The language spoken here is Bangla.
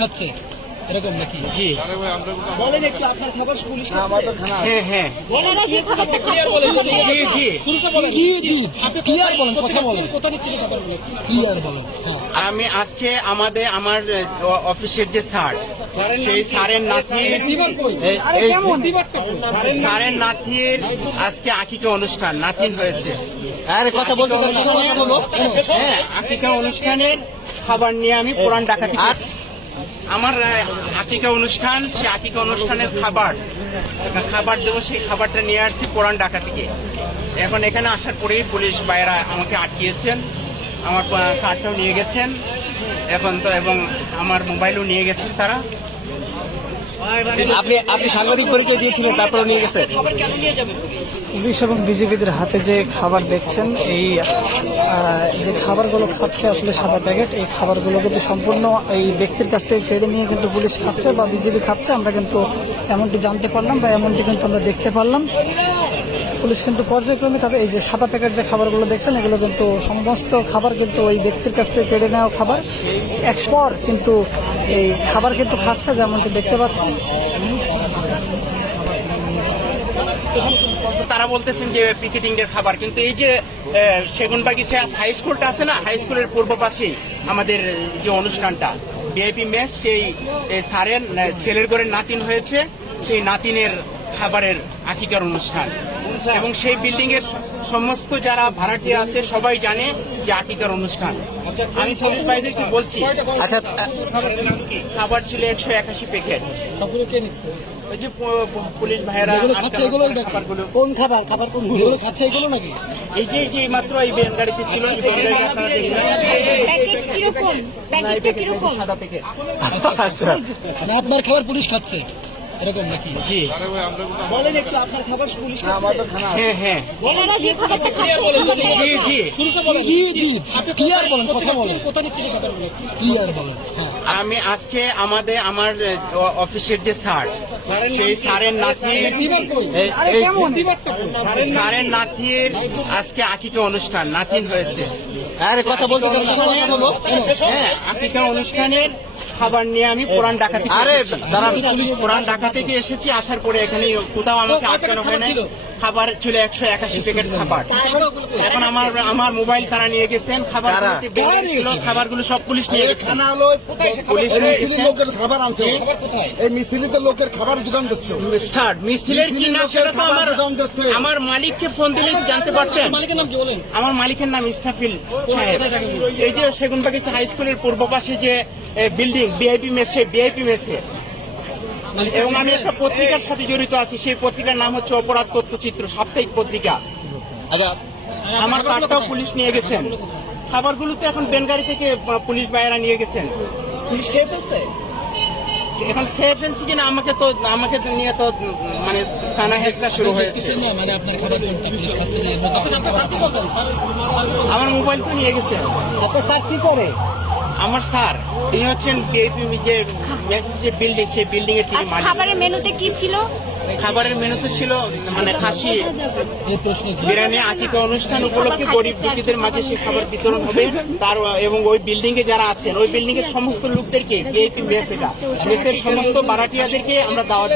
খাচ্ছে এরকম নাকি? জি বলেন একটু আপনার খবর পুলিশ হ্যাঁ হ্যাঁ জি জি ক্লিয়ার বলেন, কথা বলেন, কোথা নিচ্ছেন খবরগুলো ক্লিয়ার বলেন। আমি আজকে আমার অফিসের যে স্যার, সেই স্যারের নাতির আজকে আকিকা অনুষ্ঠান, নাতিন হয়েছে। কথা বলতে হ্যাঁ, আকিকা অনুষ্ঠানের খাবার নিয়ে আমি পুরান ডাকাতি, আমার আকিকা অনুষ্ঠান, সেই আকিকা অনুষ্ঠানের খাবার দেবো, সেই খাবারটা নিয়ে আসছি পুরান ঢাকা থেকে। এখন এখানে আসার পরেই পুলিশ ভাইয়েরা আমাকে আটকিয়েছেন, আমার কার্ডটাও নিয়ে গেছেন এখন তো, এবং আমার মোবাইলও নিয়ে গেছেন তারা। আপনি সাংবাদিক পরিচয় দিয়েছিলেন, তারপরে নিয়ে গেছে। পুলিশ এবং বিজেপিদের হাতে যে খাবার দেখছেন, এই যে খাবারগুলো খাচ্ছে আসলে সাদা প্যাকেট, এই খাবারগুলো কিন্তু সম্পূর্ণ এই ব্যক্তির কাছ থেকে কেড়ে নিয়ে কিন্তু পুলিশ খাচ্ছে বা বিজেপি খাচ্ছে। আমরা কিন্তু এমনটি জানতে পারলাম বা এমনটি কিন্তু আমরা দেখতে পারলাম। পুলিশ কিন্তু পর্যায়ক্রমে তাদের এই যে সাদা প্যাকেট যে খাবারগুলো দেখছেন, এগুলো কিন্তু সমস্ত খাবার কিন্তু ওই ব্যক্তির কাছ থেকে কেড়ে নেওয়া খাবার। একপর কিন্তু এই খাবার কিন্তু খাচ্ছে, যেমনটি দেখতে পাচ্ছি। তারা বলতেছেন যে পিকেটিং এর খাবার, কিন্তু এই যে সেগুনবাগিচা হাই স্কুলটা আছে না, হাই স্কুলের পূর্ব পাশেই আমাদের যে অনুষ্ঠানটা ভিআইপি মেস, সেই স্যারের ছেলের ঘরের নাতিন হয়েছে, সেই নাতিনের খাবারের আকিকার অনুষ্ঠান, এবং সেই বিল্ডিং এর সমস্ত যারা ভাড়াটিয়া আছে সবাই জানে যে আকিকার অনুষ্ঠান। আমি পুলিশ ভাইদেরকে বলছি, আচ্ছা খাবার ছিল 181 প্যাকেট। ওই যে পুলিশ ভাইয়েরা খাচ্ছে এগুলো, কোন খাবার কোন খাচ্ছে এগুলো নাকি? এই যে মাত্র এই ভ্যান গাড়িতে ছিল, এই ভ্যান গাড়িতে আপনারা দেখবেন সাদা প্যাকেট। আচ্ছা, আপনার খাবার পুলিশ খাচ্ছে এরকম নাকি? জি বলেন একটু আপনার খবর পুলিশ হ্যাঁ হ্যাঁ জি ক্লিয়ার বলেন, কথা বলেন, কোথা নিচ্ছেন খবরগুলো ক্লিয়ার বলেন। আমি আজকে আমার অফিসের যে স্যার, সেই স্যারের নাতির আজকে আকিকা অনুষ্ঠান, নাতিন হয়েছে। কথা বলতে হ্যাঁ, আকিকা অনুষ্ঠানের খাবার নিয়ে আমি পুরান ঢাকা থেকে পুরান ঢাকা থেকে এসেছি। আসার পরে এখানে কোথাও আমাকে আটকানো হয় নাই। খাবার ছিল 181 প্যাকেট খাবার। এখন আমার মোবাইল তারা নিয়ে গেছেন, খাবারগুলো সব পুলিশ নিয়ে গেছে। পুলিশ নিয়ে গেছে খাবার আনছে, এই মিছিলিতে লোকের খাবার যোগান দিচ্ছে। স্যার, মিছিলের কি না সেটা তো আমার মালিককে ফোন দিলে জানতে পারতেন। আমার মালিকের নাম ইস্তাফিল সাহেব। এই যে সেগুনবাগিচা হাই স্কুলের পূর্ব পাশে যে বিল্ডিং ভিআইপি মেসে, এবং আমি একটা পত্রিকার সাথে জড়িত আছি। সেই পত্রিকার নাম হচ্ছে অপরাধ তথ্যচিত্র, সাপ্তাহিক পত্রিকা। আমার কার্ডটাও পুলিশ নিয়ে গেছেন। খাবারগুলো তো এখন বেনগাড়ি থেকে পুলিশ ভাইয়েরা নিয়ে গেছেন। পুলিশ খেয়ে ফেলছে, এখন খেয়ে ফেলছি কিনা আমাকে নিয়ে তো মানে টানা হেঁচড়া শুরু হয়েছে। আমার মোবাইল তো নিয়ে গেছেন। আপনার স্যার কি করে? আমার স্যার, তিনি হচ্ছেন যে বিল্ডিং, সেই বিল্ডিং এর তিনি মালিক। খাবারের মেনুতে কি ছিল? খাবারের মেনুতে ছিল মানে খাসি বিরিয়ানি। আকিকা অনুষ্ঠান উপলক্ষে গরিব দুঃখীদের মাঝে সেই খাবার বিতরণ হবে তার, এবং ওই বিল্ডিং এ যারা আছেন, ওই বিল্ডিং এর সমস্ত লোকদেরকে ভিআইপি মেসের সমস্ত ভাড়াটিয়াদেরকে আমরা দাওয়াত